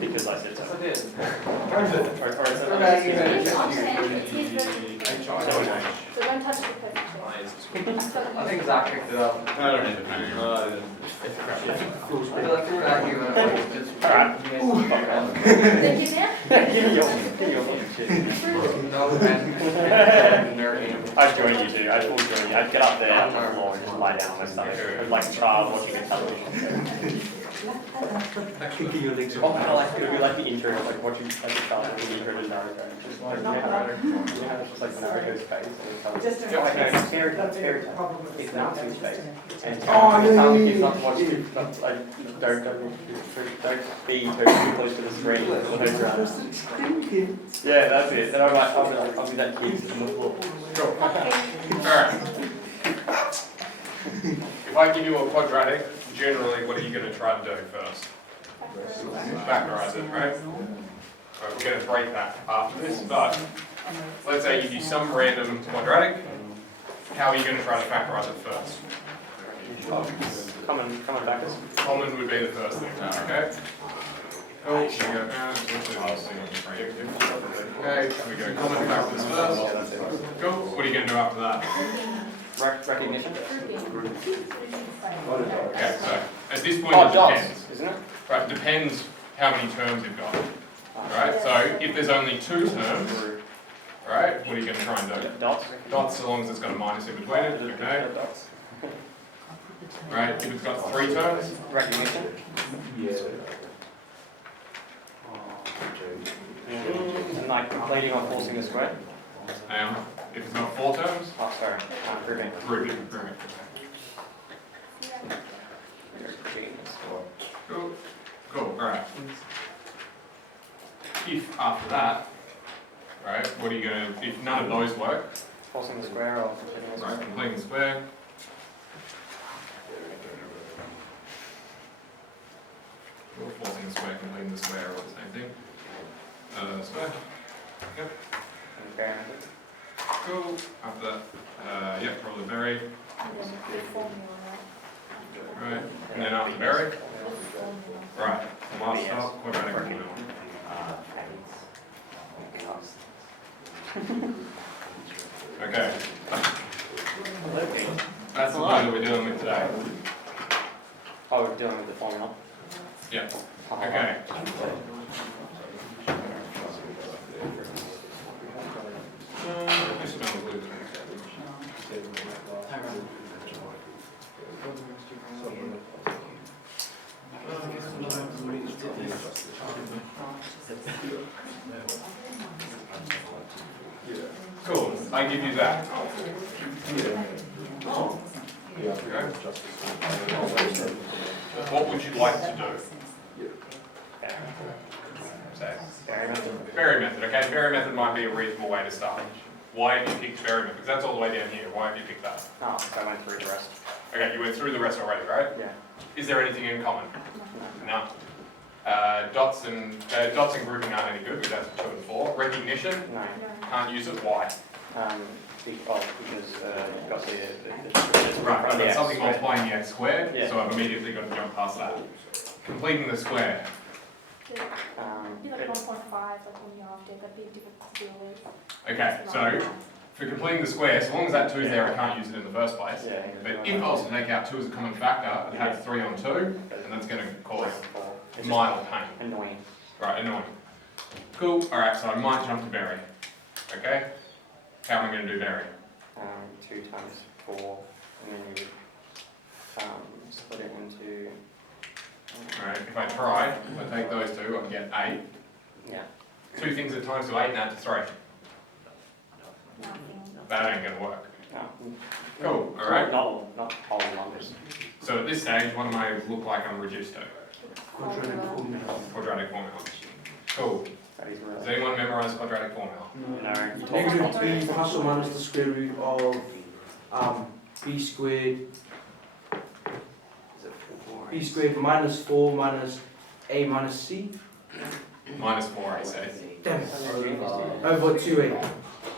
because I said so. I did. So don't touch the perfect. I think Zach picked it up. I don't need to panic. I feel like that you just. Alright. Thank you, man. No, and nerdy. I'd join you too. I'd all join you. I'd get up there on the floor and just lie down on my stomach. Like a child watching a television show. Kicking your legs Oh, I like it would be like the intro, like watching like a child watching the intro to Naruto. Just like, you know how it's just like Naruto's face and it's like, oh, okay, it's fairy tale, it's Natsu's face. And it's telling the kids not to watch it, not, like, don't be too close to the screen or those around. Yeah, that's it. Then I'll be that kid on the floor. Cool. Alright. If I give you a quadratic, generally what are you going to try and do first? Factorize it, right? Right, we're going to break that after this, but let's say you do some random quadratic. How are you going to try to factorize it first? Common factors. Common would be the first thing, okay? Cool, we go, okay, we go common factors first. Cool, what are you going to do after that? Recognition. Okay, so at this point it dots, depends. isn't it? Right, depends how many terms you've got. Right, so if there's only 2 terms, right, what are you going to try and do? Dots. Dots, so long as it's got a minus in between it, okay? Right, if it's got 3 terms, Recognition. And like completing or forcing a square. if it's got 4 terms, Oh, sorry. Grouping. grouping. Cool, cool, alright. If after that, right, what are you going to, if none of those work, Forcing the square or completing a square. right, completing the square. Or forcing the square, completing the square, or the same thing. Square. Yep. And bearing it. Cool. After that, yep, roll the berry. Right. And then after berry. Right. Last stop, quadratic formula. Okay. That's the one that we're dealing with today. Oh, we're dealing with the formula. Yep. Okay. Cool. I give you that. Okay. What would you like to do? Berry method. Berry method. Okay, berry method might be a reasonable way to start. Why have you picked berry method? Because that's all the way down here. Why have you picked that? Oh, so I went through the rest. Okay, you went through the rest already, right? Yeah. Is there anything in common? No. Dots and grouping aren't any good, because that's 2 and 4. Recognition, No. can't use it. Why? Because you've got the Right, I've got X something squared. multiplying the x squared, Yeah. so I've immediately got to jump past that. Completing the square. Be like 1.5, like when you have to, that'd be difficult to deal with. Okay, so for completing the square, so long as that 2 is there, I can't use it in the first place. Yeah. But if I was to take out 2 as a common factor, I'd have 3 on 2, and that's going to cause mild pain. Annoying. Right, annoying. Cool, alright, so I might jump to berry. Okay? How am I going to do berry? 2 times 4, and then you split it into. Alright, if I try, if I take those 2, I'll get 8. Yeah. 2 things at times to 8 and add to 3. That ain't going to work. No. Cool, alright. Not whole numbers. So at this stage, what am I look like I'm reduced to? Quadratic Quadratic formula. Cool. That is Does anyone memorize quadratic formula? No. Negative b plus or minus the square root of b squared minus 4 minus a minus c Minus 4, I say. damn it, over 2a.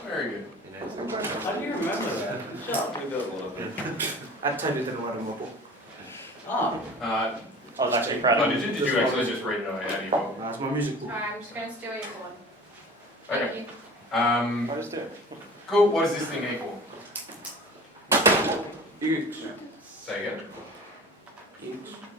Very good. How do you remember that? I typed it in one of my book. Ah. Oh, it's actually Oh, Pratt. did you actually just read it out of your book? It's my music book. Alright, I'm just gonna steal your one. Okay. I just do it. Cool, what does this thing equal? X. Say again. X.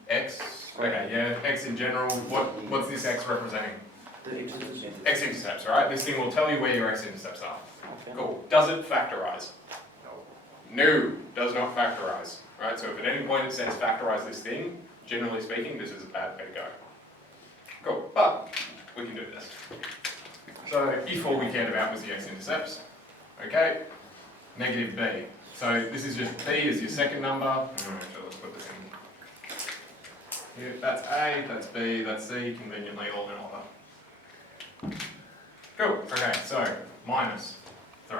X, okay, yeah, X in general, what's this X representing? The x-intercept. X-intercepts, right? This thing will tell you where your X-intercepts are. Okay. Cool. Does it factorize? No, does not factorize, right? So if at any point it says factorize this thing, generally speaking, this is a bad way to go. Cool, but we can do this. So if all we cared about was the X-intercepts, okay, negative B. So this is just B is your second number. Actually, let's put this in. Here, that's A, that's B, that's C, conveniently all in order. Cool, okay, so minus 3,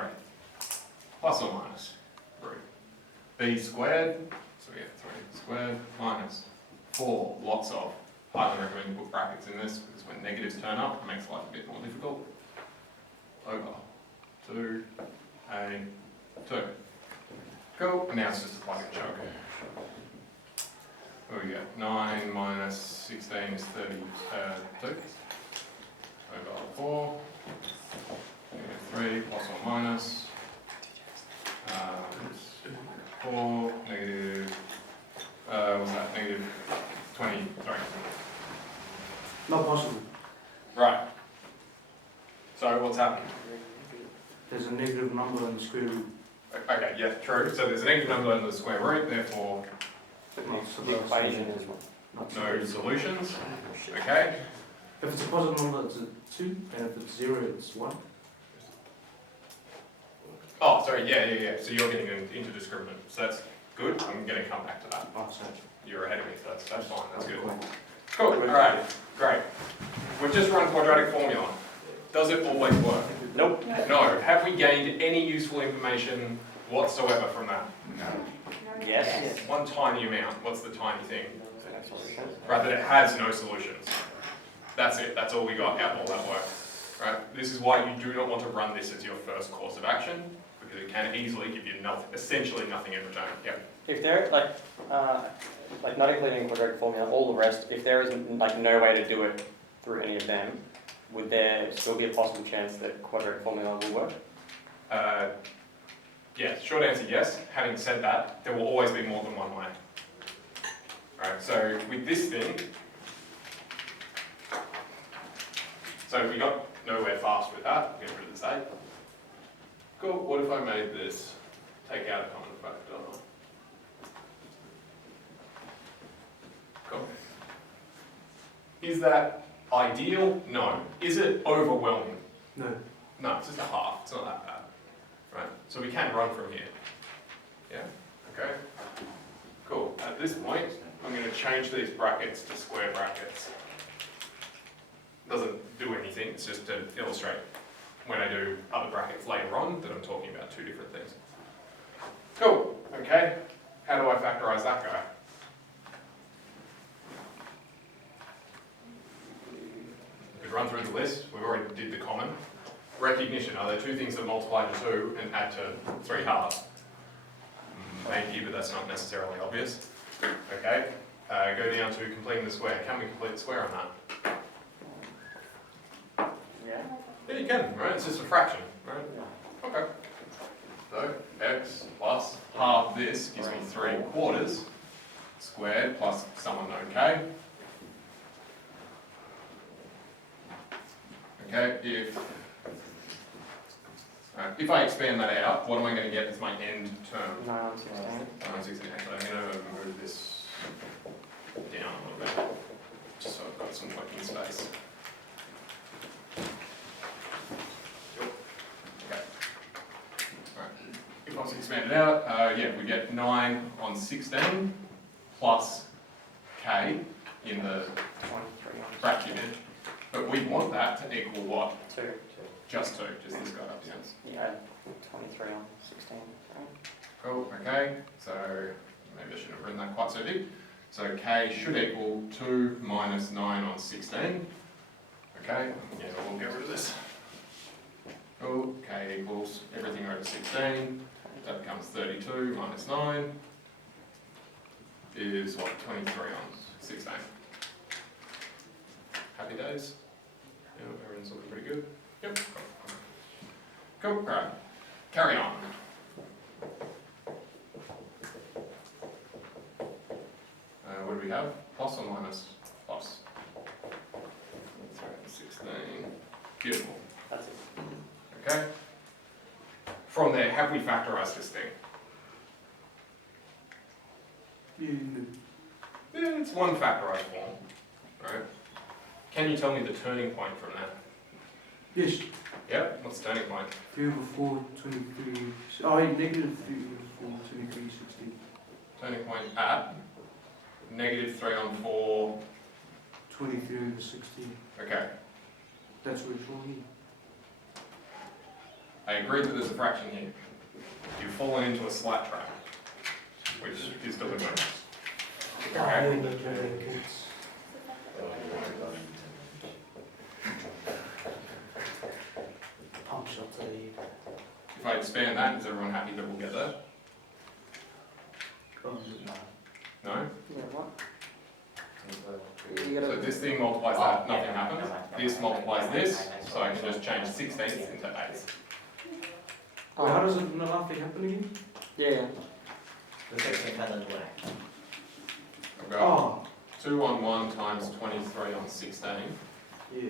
plus or minus root. B squared, so we get 3 squared, minus 4, lots of. Highly recommend you put brackets in this, because when negatives turn up, it makes life a bit more difficult. Over 2A2. Cool, and now it's just a plug and chug. What do we get? 9 minus 16 is 32. Over 4. Negative 3 plus or minus. 4, negative, what's that? Negative 23. Not possible. Right. So what's happening? There's a negative number in the square root. Okay, yeah, true. So there's a negative number under the square root, therefore The equation is no solutions. Okay. If it's a positive number, it's a 2, and if it's 0, it's 1. Oh, sorry, yeah. So you're getting into discriminant. So that's good. I'm going to come back to that. Oh, sorry. You're ahead of me, so that's fine. That's good. Cool. All right. Great. We've just run quadratic formula. Does it always work? Nope. No. Have we gained any useful information whatsoever from that? Yes. One tiny amount. What's the tiny thing? That's what it says. Right, that it has no solutions. That's it. That's all we got out of all that work. Right. This is why you do not want to run this as your first course of action, because it can easily give you nothing, essentially nothing in return. Yep. If there, like not including quadratic formula, all the rest, if there is like no way to do it through any of them, would there still be a possible chance that quadratic formula will work? Yes, short answer yes. Having said that, there will always be more than one way. Right, so with this thing, so we got nowhere fast with that, get rid of this 8. Cool, what if I made this take out a common factor? Cool. Is that ideal? No. Is it overwhelming? No. No, it's just a half, it's not that bad. Right, so we can run from here. Yeah, okay. Cool, at this point, I'm going to change these brackets to square brackets. Doesn't do anything, it's just to illustrate when I do other brackets later on that I'm talking about two different things. Cool, okay. How do I factorize that guy? We could run through the list, we already did the common. Recognition, are there two things that multiply to 2 and add to 3 halves? Maybe, but that's not necessarily obvious. Okay, go down to completing the square. Can we complete the square on that? Yeah. Yeah, you can, right? It's just a fraction, right? Okay. So, x plus half this gives me 3/4 squared plus someone known k. Okay, if I expand that out, what am I going to get as my end term? 9 on 16. 9 on 16. So I'm going to move this down a little bit, just so I've got some working space. Okay. Right. If I was to expand it out, yeah, we get 9 on 16 plus k in the 23 on bracket. But we want that to equal what? 2. Just 2, just this guy up here. Yeah, 23 on 16. Right? Cool, okay, so maybe I shouldn't have written that quite so big. So k should equal 2 minus 9 on 16. Okay, yeah, we'll get rid of this. Cool, k equals everything over 16. That becomes 32 minus 9 is what, 23 on 16. Happy days? Yeah, everyone's looking pretty good. Yep. Cool. Alright. Carry on. What do we have? Plus or minus? Plus. That's right, 16. Beautiful. That's it. Okay. From there, have we factorised this thing? Yeah, it's one factorised form, right? Can you tell me the turning point from that? Yes. Yep, what's the turning point? 3 over 4, 23. Oh, negative 3 over 4, 23, 16. Turning point at negative 3 on 4. 23 over 16. Okay. That's what it's wrong. I agree that there's a fraction here. You've fallen into a slight trap, which is deliberate. Okay. Pump shots at you. If I expand that, is everyone happy that we'll get there? No? So this thing multiplies that, nothing happens. This multiplies this, so I can just change 16ths into 8s. Wait, how does it nothing happen again? Yeah. I've got Oh, 2 on 1 times 23 on 16. yeah.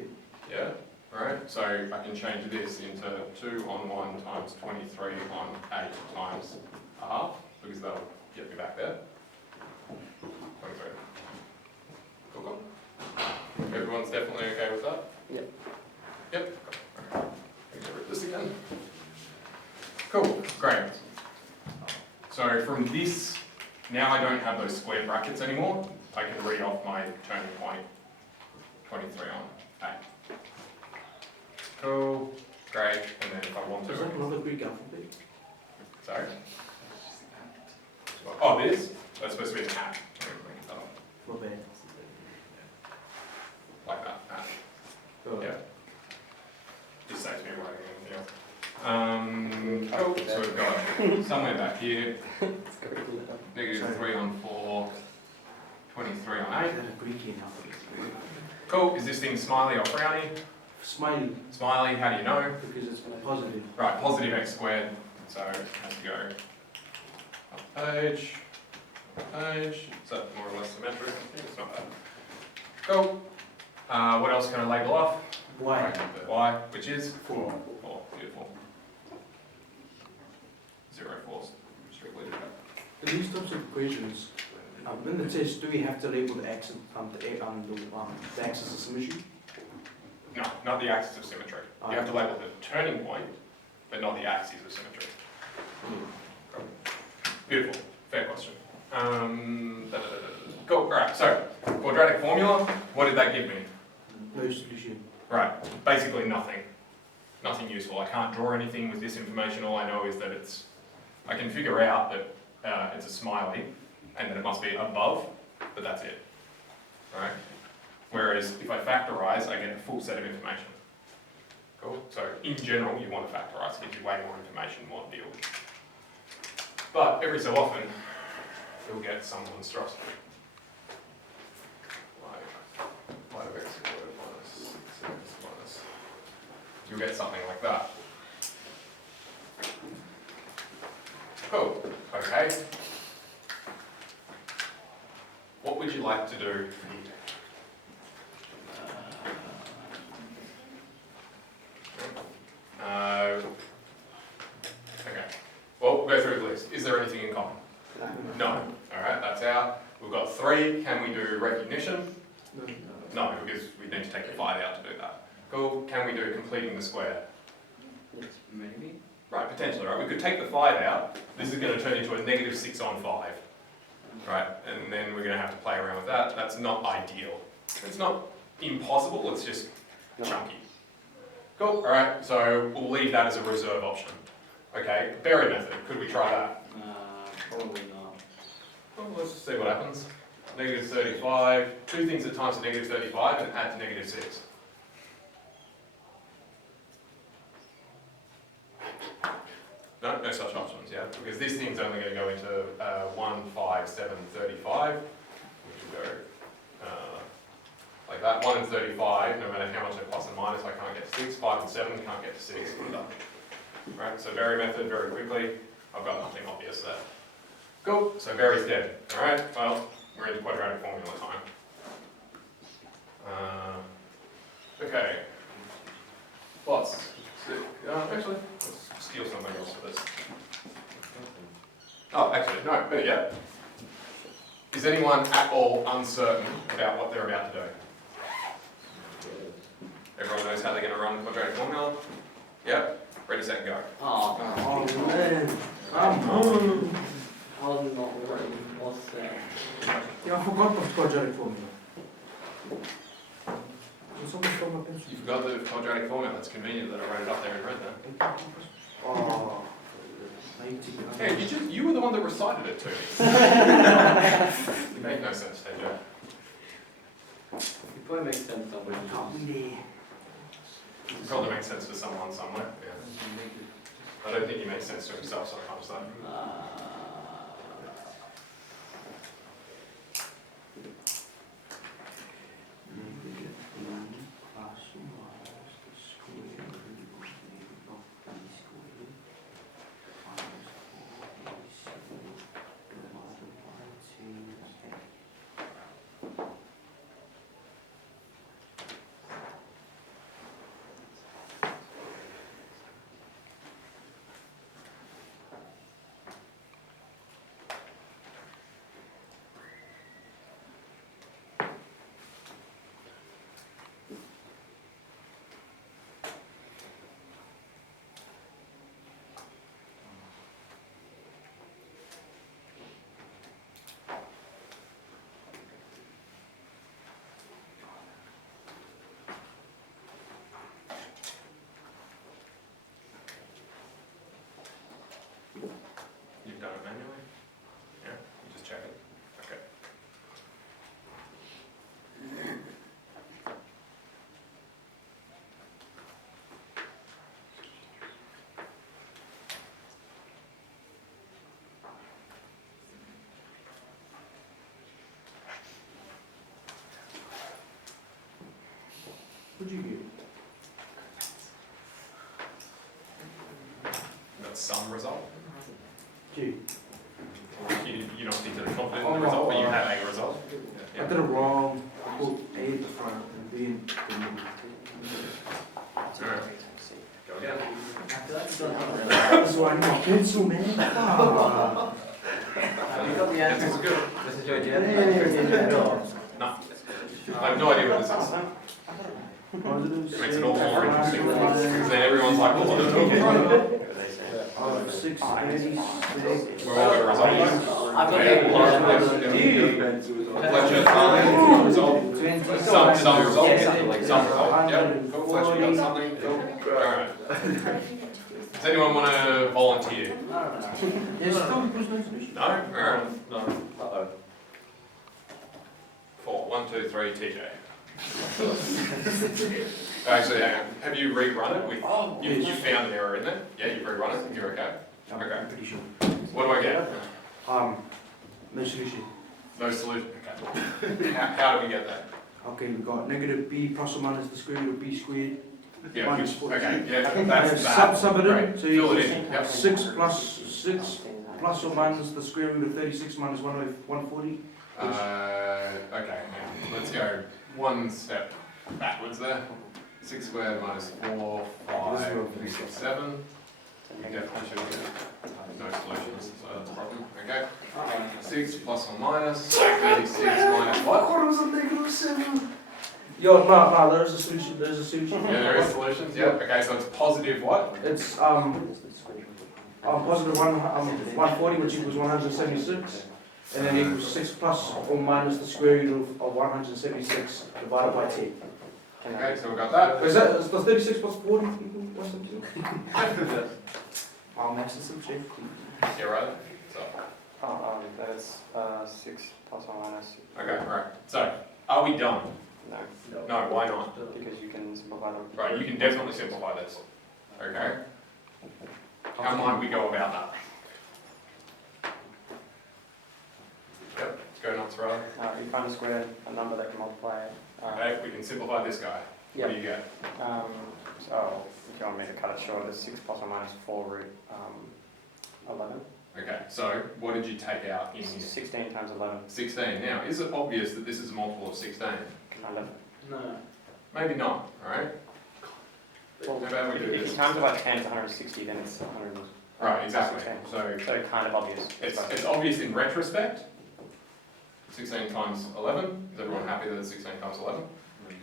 Yeah? Right? So I can change this into 2 on 1 times 23 on 8 times a half, because that'll get me back there. 23. Cool, cool. Everyone's definitely okay with that? Yep. Yep. Okay. Get rid of this again. Cool, great. So from this, now I don't have those square brackets anymore. I can read off my turning point, 23 on 8. Cool, great, and then if I want Is to, that another Greek alphabet? sorry. Oh, this? That's supposed to be an at. For bad. Like that, at. Oh. Yeah. Just saves me writing anything else. Cool, so we've got somewhere back here, negative 3 on 4, 23 on 8. Is that a Greek alphabet? Cool, is this thing smiley or frowny? Smiley, Smiley, how do you know? because it's positive. Right, positive x squared, so it has to go up page, is that more or less symmetric? It's not bad. Cool. What else can I label off? Why? Y, which is? 4. 4, beautiful. 0 4, strictly. In these types of equations, when it says, do we have to label the x the axis of symmetry? No, not the axis of symmetry. You have to label the turning point, but not the axis of symmetry. Beautiful, fair question. Cool, alright, so, quadratic formula, what did that give me? No solution. Right, basically nothing. Nothing useful. I can't draw anything with this information. All I know is that I can figure out that it's a smiley and that it must be above, but that's it. Right? Whereas if I factorise, I get a full set of information. Cool? So in general, you want to factorise. It gives you way more information, more to deal with. But every so often, you'll get some monstrosity. Like, y of x squared minus 6x minus. You'll get something like that. Cool. Okay. What would you like to do here? Okay. Well, we'll go through the list. Is there anything in common? No. Alright, that's out. We've got 3. Can we do recognition? No, because we need to take the 5 out to do that. Cool. Can we do completing the square? Maybe. Right, potentially, right? We could take the 5 out. This is going to turn into a negative 6 on 5. Right, and then we're going to have to play around with that. That's not ideal. It's not impossible, it's just chunky. Cool, alright, so we'll leave that as a reserve option. Okay, Berry method, could we try that? Probably not. Well, let's just see what happens. Negative 35, 2 things that times to negative 35 and add to negative 6. No, no such options, yeah? Because this thing's only going to go into 1, 5, 7, 35, which will go 35, no matter how much I plus and minus, I can't get to 6. 5 and 7 can't get to 6. Put it up. Right, so vary method very quickly. I've got nothing obvious there. Cool, so vary's dead. Alright, well, we're into quadratic formula time. Okay. Plus, actually, let's steal something else for this. Oh, actually, no, better yet. Is anyone at all uncertain about what they're about to do? Everyone knows how they're going to run the quadratic formula? Yep. Ready, set, go. Oh, Oh man. I was not ready. What's that? Yeah, I forgot the quadratic formula. Can someone show my pencil? You forgot the quadratic formula. It's convenient that I wrote it up there in red then. Oh. Hey, you were the one that recited it to me. It made no sense, did you? It probably makes sense somewhere. It probably makes sense to someone somewhere. Yeah. I don't think he makes sense to himself sometimes though. You've done it manually? Yeah, you just check it. Okay. What'd you get? That's some result. Gee. You're not particularly confident in the result, but you had a result. I did it wrong. I put A at the front and B in the middle. Alright. Go again. That's why I need my pencil, man. Ah. You got the This is answer. good. This is your journey. No. I have no idea what this is. It makes it all more interesting. Because then everyone's like, well, what are they talking about? 686. We're all going to resolve this. I've got the Pleasure. Result. Some result. Yeah, something like Some that. result. Yep. Cool. Fletcher, you got something? Cool. Alright. Does anyone want to volunteer? I don't know. There's still no solution. No? Alright. No. Uh-oh. 4. 1, 2, 3, TJ. Actually, hang on. Have you rerun it? You found an error in there? Yeah, you've rerun it? You're okay? Okay. I'm pretty sure. What do I get? No solution. No solution. Okay. How do we get that? Okay, we got negative b plus or minus the square root of b squared. Yeah. Minus 42. Okay. Yeah. That's that. Sub it in. Right. So you Fill it in. Yep. 6 plus or minus the square root of 36 minus 140. Okay. Now, let's go one step backwards there. 6 squared minus 4, 5, 6, 7. You definitely should get no solutions, so that's a problem. Okay. 6 plus or minus 36 minus what? What was a negative 7? Yo, no, there's a solution. There's a solution. Yeah, there is solutions. Yeah. Okay, so it's positive what? It's positive 140, which equals 176, and then equals 6 plus or minus the square root of 176 divided by 10. Okay, so we got that. Is the 36 plus 40 equal 172? I'll match this up, Chief. Yeah, right. So, That's 6 plus or minus. okay, alright. So, are we done? No. No, why not? Because you can simplify them. Right, you can definitely simplify this. Okay. How might we go about that? Yep. Square nuts rather. You find a square, a number that can multiply it. Okay, we can simplify this guy. Yeah. What do you get? So, if you want me to cut it short, it's 6 plus or minus 4 root 11. Okay, so what did you take out in here? 16 times 11, 16. Now, is it obvious that this is a multiple of 16? kind of. No. Maybe not, alright? Well, How about we do if this? you times it by 10, it's 160, then it's 100. Right, exactly. 16. So So kind of obvious. it's obvious in retrospect. 16 times 11. Is everyone happy that it's 16 times 11?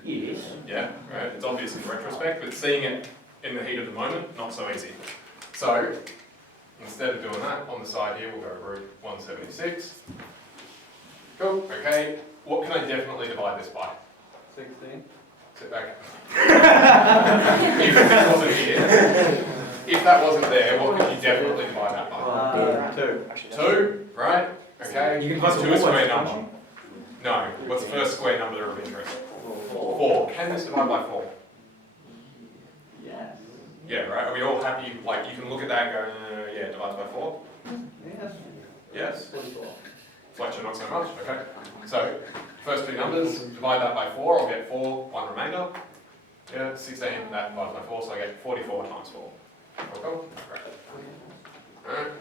Yes. Yeah, right. It's obvious in retrospect, but seeing it in the heat of the moment, not so easy. So instead of doing that, on the side here, we'll go root 176. Cool, okay. What can I definitely divide this by? 16. Okay. If that wasn't here, if that wasn't there, what could you definitely divide that by? 2. Actually, 2, right? Okay. You can Is divide 2 a the square always, number? can't No. What's the first square number of interest? 4. Can this divide by 4? Yes. Yeah, right. Are we all happy? Like, you can look at that and go, yeah, it divides by 4? Yes. Yes? 44. Fletcher, not so much. Okay. So, first two numbers, divide that by 4, I'll get 4, 1 remainder. Yeah, 16, that divides by 4, so I get 44 times 4. Cool? Great. Alright.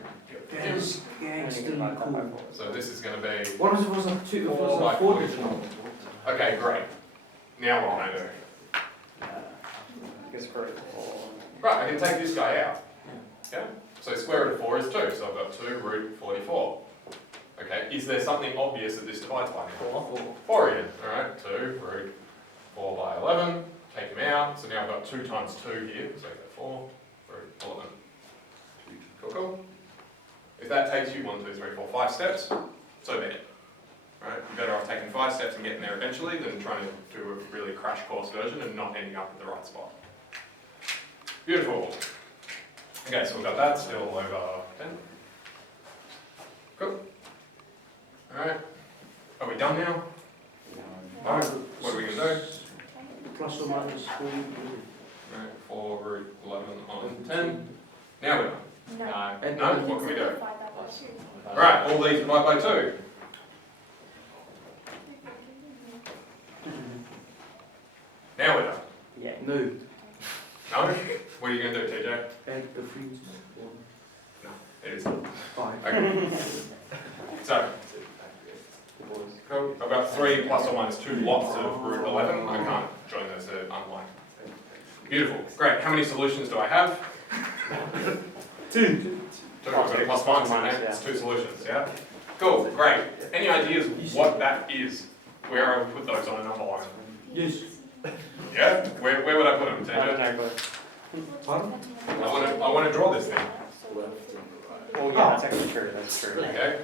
Yes. Gangster cool. So this is going to be, What was it? Was it 2? It was 4 by a 4 44. Okay, great. Now what can I do? It's great. Right, I can take this guy out. Yeah? So square root of 4 is 2, so I've got 2 root 44. Okay, is there something obvious that this divides by? 4 again. Alright, 2 root 4 by 11. Take them out, so now I've got 2 times 2 here, so I've got 4 root 11. Cool, cool. If that takes you 1, 2, 3, 4, 5 steps, so be it. Right? You're better off taking 5 steps and getting there eventually than trying to do a really crash course version and not ending up at the right spot. Beautiful. Okay, so we've got that still over 10. Cool. Alright. Are we done now? No. What are we going to do? Plus or minus 4. Right, 4 root 11 on 10. Now we're done. No. No? What can we do? Simplify that by 2. Alright, all these divide by 2. Now we're done. Yeah. No. No? What are you going to do, TJ? Add the fruits. It is. 5. Okay. So, cool. I've got 3 plus or minus 2 lots of root 11. I can't join those, they're unlike. Beautiful. Great. How many solutions do I have? 2. 2. I've got a plus minus in there. It's 2 solutions, yeah? Cool. Great. Any ideas what that is? Where I would put those on a number line? Yes. Yeah? Where would I put them, I don't TJ? know, Pardon? I want to draw this thing. but yeah, that's actually true. That's true. Okay?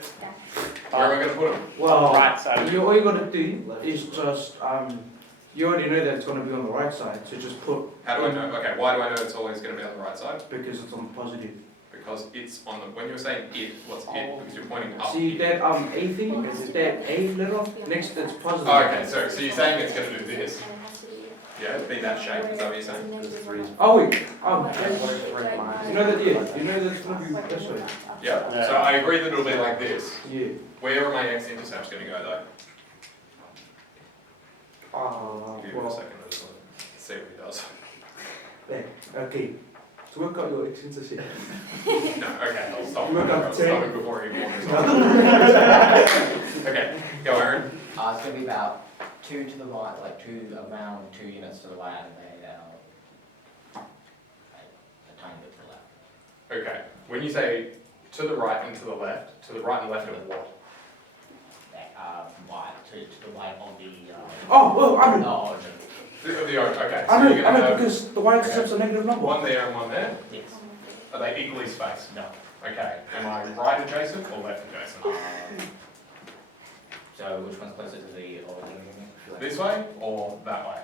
Where am I going to put them? Well, Right side. all you got to do is just, you already know that it's going to be on the right side, so just put, How do I know? Okay, why do I know it's always going to be on the right side? because it's on the positive. Because it's on the, when you're saying it, what's it? Because you're pointing up. See that A thing, that A letter, next it's positive. Oh, okay, so you're saying it's going to do this? Yeah, be that shape, is that what you're saying? Oh wait, oh, What yes. is red line? You know that, yeah, you know that it's going to be this way. Yeah, so I agree that it'll be like this. Yeah. Where are my x-intercepts going to go though? Give me a Well, second, let's see what he does. there, okay. To work out your x-intercept. No, okay, I'll stop. Look up I'll to stop him before he wanders off. Okay, go Aaron. It's going to be about 2 to the right, like 2 around 2 units to the right, and then a tiny bit to the left. Okay, when you say to the right and to the left and left of what? Right, to the right of the Oh, I know. origin. Okay, so I you're know, going to have because the y-intercept's a negative number. one there and one there. Yes. Are they equally spaced? No. Okay, am I right adjacent or left adjacent? So which one's closer to the origin? This way or that way?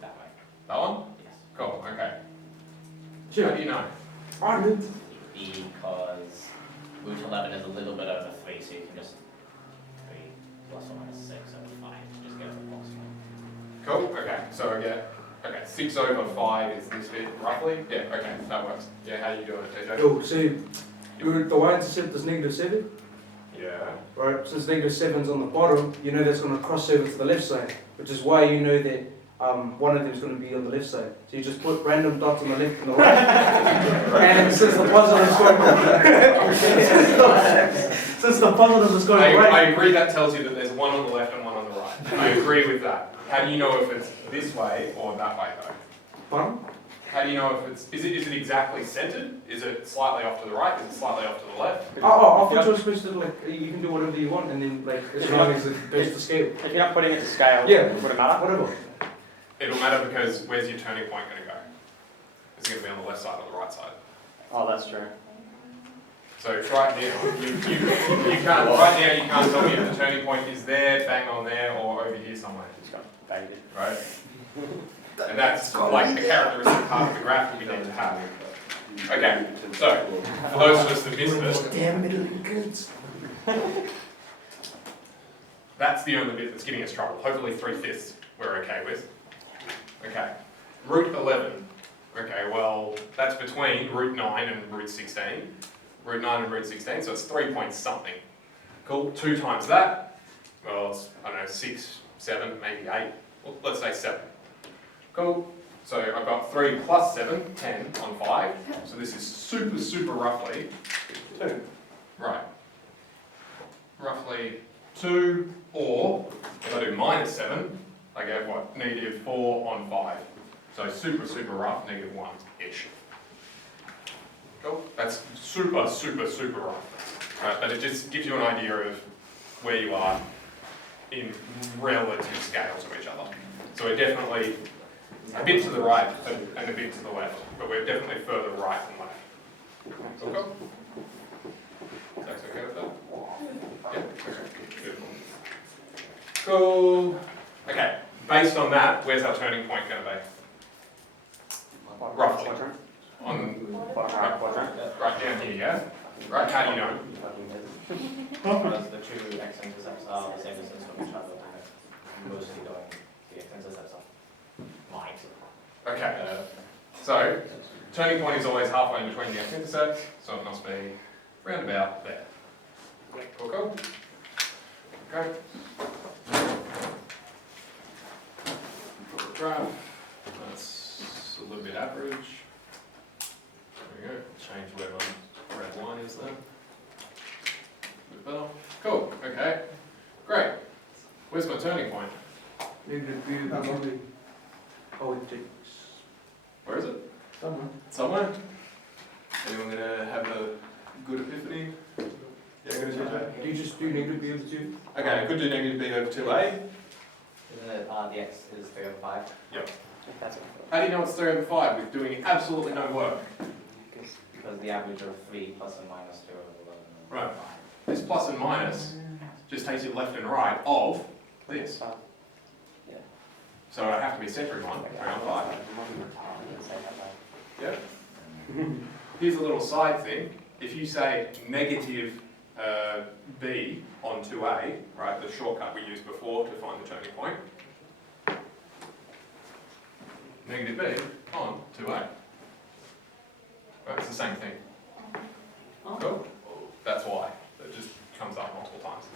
That way. That one? Yes. Cool, okay. How Sure. do you know? I know. Because root 11 is a little bit over 3, so you can just 3 plus or minus 6 over 5. Just get it approximate. Cool, okay, so I get, 6 over 5 is this bit roughly? Yeah, okay, that works. Yeah, how are you doing it, TJ? Oh, so the y-intercept is negative 7. Yeah. right? Since -7's on the bottom, you know that's going to cross over to the left side, which is why you know that one of them is going to be on the left side. So you just put random dots on the left and the right. And since the positive is going since the positive is going right. I agree that tells you that there's one on the left and one on the right. I agree with that. How do you know if it's this way or that way though? Pardon? How do you know if is it exactly centered? Is it slightly off to the right? Is it slightly off to the left? I thought you were supposed to like you can do whatever you want and then like as long as it goes to scale. If you're not putting it to scale, Yeah. would it matter? Whatever. It'll matter because where's your turning point going to go? Is it going to be on the left side or the right side? Oh, that's true. So right now, you can't right now you can't tell me if the turning point is there, bang on there, or over here somewhere. Just got baited. Right? And that's like the characteristic part of the graph that we need to have. Okay, so for those of us that missed it, Damn middling kids. that's the only bit that's giving us trouble. Hopefully 3/5 we're okay with. Okay, root 11. Okay, well that's between root 9 and root 16. Root 9 and root 16, so it's 3 point something. Cool, 2 times that, well it's, I don't know, 6, 7, maybe 8. Well, let's say 7. Cool, so I've got 3 plus 7, 10 on 5. So this is super roughly 2. Right. Roughly 2, or if I do minus 7, I get what? -4 on 5. So super rough, -1-ish. Cool. That's super rough. Right, but it just gives you an idea of where you are in relative scale to each other. So we're definitely a bit to the right and a bit to the left, but we're definitely further right than left. Okay? That's okay with that? Yeah? Okay. Beautiful. Cool. Okay. Based on that, where's our turning point going to be? Roughly. On right down here, yeah? Right, how do you know? Because the two x-intercepts are the same distance from each other, and mostly going the x-intercepts are might. Okay. So, turning point is always halfway in between the x-intercepts, so it must be round about there. Cool. Okay. Graph. That's a little bit average. There we go. Change where my red line is there. A bit better. Cool. Okay. Great. Where's my turning point? Oh, it takes Where is it? someone. Somewhere? Anyone gonna have a good epiphany? Yeah, good epiphany. Do you just do negative b over 2? Okay, I could do negative b over 2a. Isn't it, the x is 3 over 5? How do you know it's 3 over 5 with doing absolutely no work? Because the average of 3 plus and minus 2 over 11 Right. This plus and minus just takes you left and right of this. So I have to be centering one around 5. Yep. Here's a little side thing. If you say negative b on 2a, right, the shortcut we used before to find the turning point, negative b on 2a. Right, it's the same thing. Cool? That's why. It just comes up multiple times.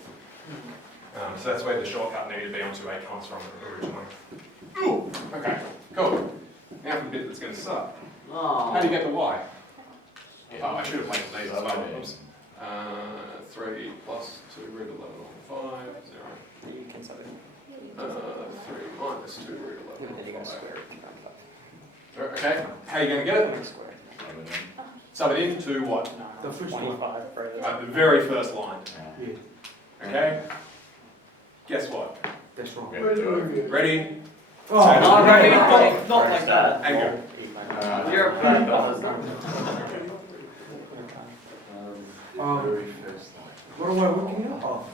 So that's where the shortcut negative b on 2a comes from originally. Ooh, okay, cool. Now for the bit that's going to suck. How do you get the y? Oh, I should have labeled these as well. Oops. 3 plus 2 root 11 on 5, 0. You can sub it. 3 minus 2 root 11 Then you're going on to 5. square it. Okay, how are you going to get it? Square it. Sub it into what? The first one. 25 for the The very first line. Yeah. Okay? Guess what? That's wrong. Ready? Oh, Not ready, not like that. And go. You're a bad guy. What am I working at? Oh.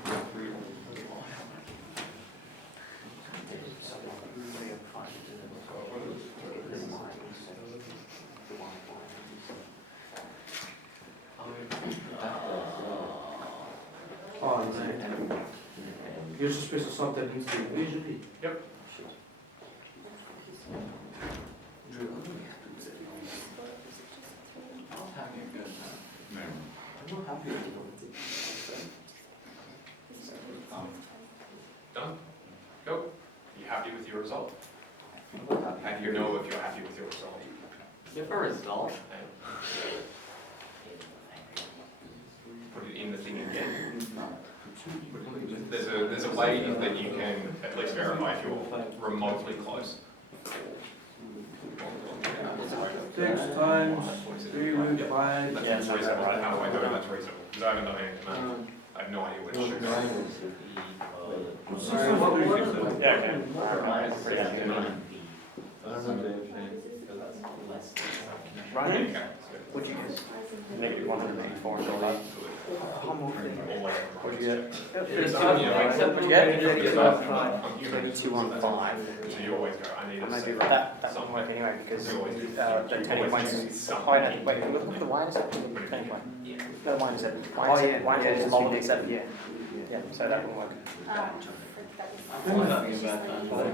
Oh, no. You're just supposed to sub that into the equation. Yep. you know if you're happy with your result. Give a result. Put it in the thing again. There's a way that you can at least verify if you're remotely close. 6 times 3 root 5. That's reasonable. How do I know that's reasonable? Because I haven't done any math. I have no idea what it should be. Yeah, okay. Right, There you go. what'd you get? Negative 184 and all that. What'd you get? Here's What'd you get? 3215. So you always go, I need a Maybe second. that won't work anyway because the turning points higher. Wait, look at the minus at turning point. No, minus at. Minus at is lower than 7. Yeah, so that won't work.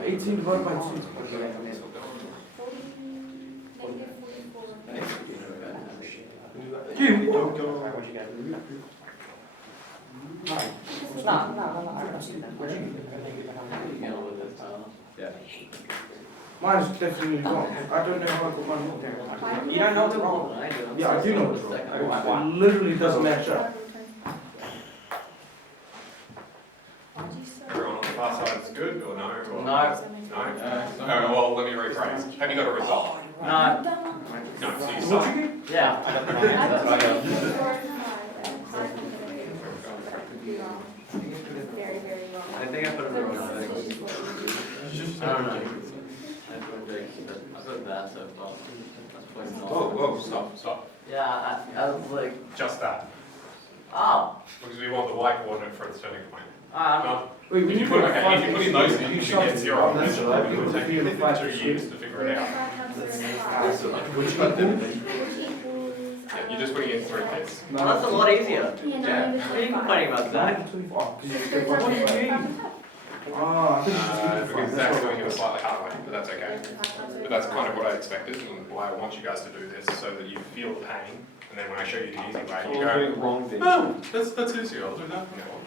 18 divided by 2. What'd you get? No, I don't see that. What'd you get? Mine's definitely wrong. I don't know how I got mine wrong. You don't know what's wrong. Yeah, I do know what's wrong. It literally doesn't match up. Everyone on the far side is good or no? Or No. No? Well, let me rephrase. Have you got a result? No. No, so you What'd start. you get? Yeah. Very, very wrong. I think I put it in the wrong thing. I don't know. I put that so far. That's Whoa, stop. Yeah, I was like, Just that. oh. Because we want the y coordinate for the turning point. Um, Wait, If you put in those things, you shove get it. 0. That's It right. would take you 2 years to figure it out. Which equal? Yeah, you're just putting in 3 bits. well, that's a lot easier. Yeah, What are you complaining about, Zach? 25. Ah, I think it's just Because 25. Zach's doing it a slightly harder way, but that's okay. But that's kind of what I expected and why I want you guys to do this, so that you feel the pain. And then when I show you the easy way, you go, oh, that's easy, I'll do that from now on.